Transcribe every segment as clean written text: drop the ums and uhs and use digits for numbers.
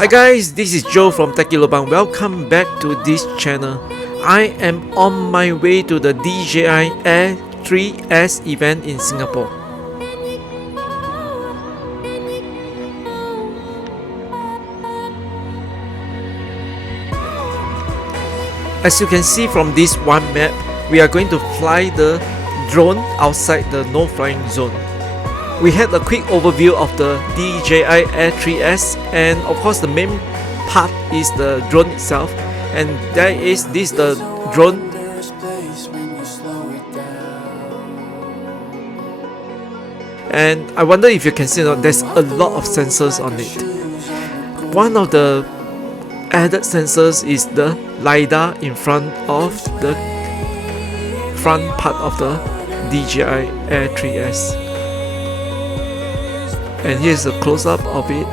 Hi guys, this is Joe from Techie Lobang. Welcome back to this channel. I am on my way to the DJI Air 3S event in Singapore. As you can see from this one map, we are going to fly the drone outside the no flying zone. We had a quick overview of the DJI Air 3S, and of course the main part is the drone itself, and there is this the drone. And I wonder if you can see that there's a lot of sensors on it. One of the added sensors is the LiDAR in front of the front part of the DJI Air 3S. And here's a close-up of it.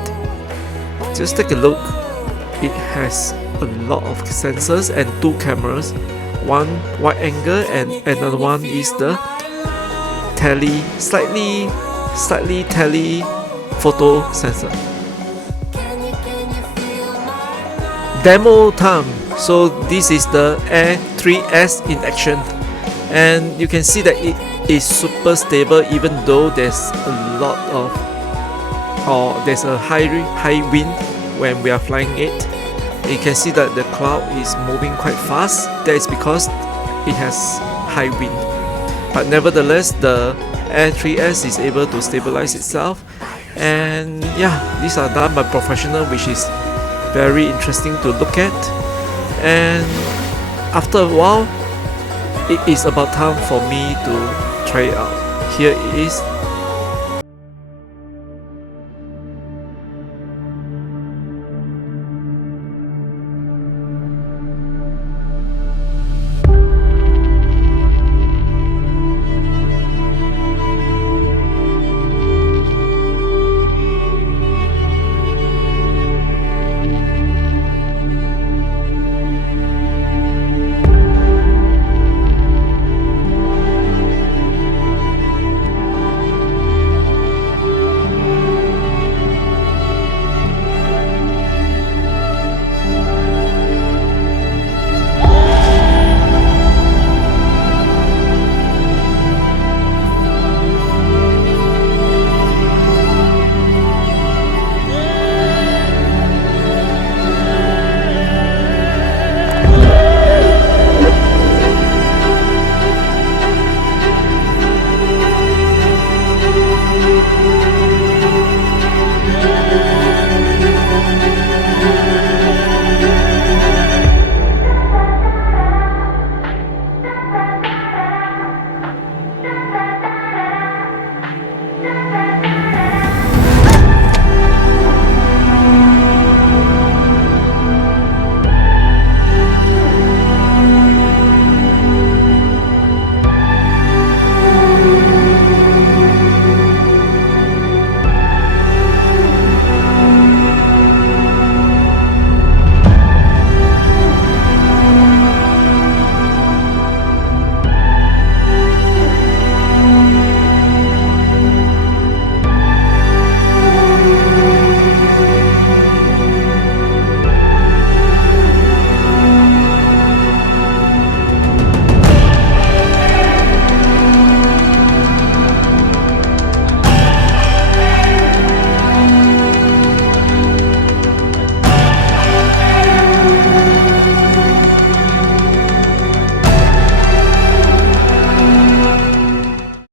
Just take a look. It has a lot of sensors and two cameras. One wide angle and another one is the slightly telephoto sensor. Demo time. So this is the Air 3S in action, and you can see that it is super stable even though there's a lot of there's a high wind when we are flying it. You can see that the cloud is moving quite fast. That is because it has high wind, but nevertheless the Air 3S is able to stabilize itself. And yeah, these are done by professional, which is very interesting to look at. And after a while, it is about time for me to try it out. Here it is.